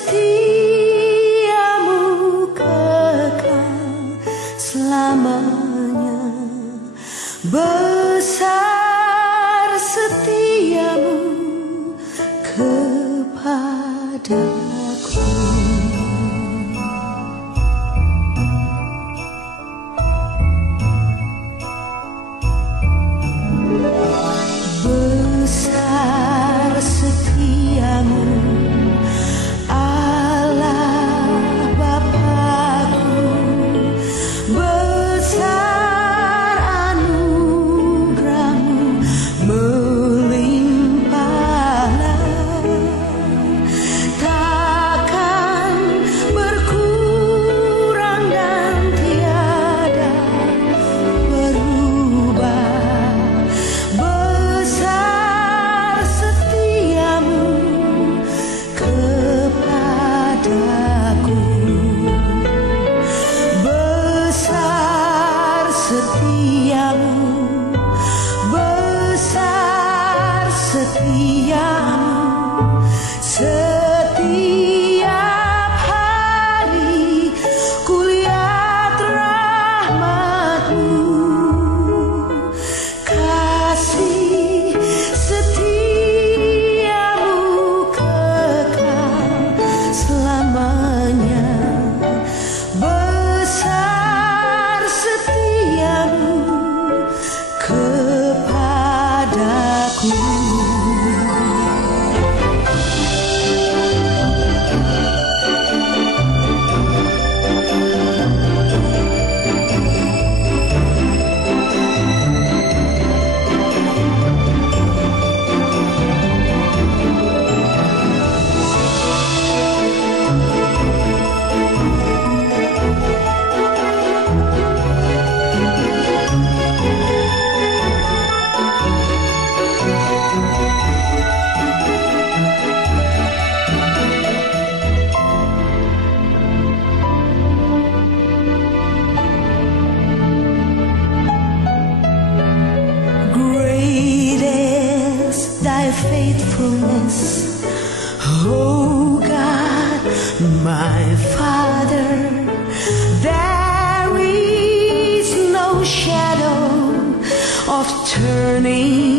setiamu kekal selamanya. Besar setiamu kepadaku. Besar setiamu Allah Bapakku, besar anugerahmu melimpahlah, takkan berkurang dan tiada berubah. Besar setiamu kepadaku, besar setiamu, besar setiamu. Setiap hari kulihat rahmatmu, kasih setiamu kekal selamanya. Besar setiamu kepadaku. Great is thy faithfulness, O God, my Father. There is no shadow of turning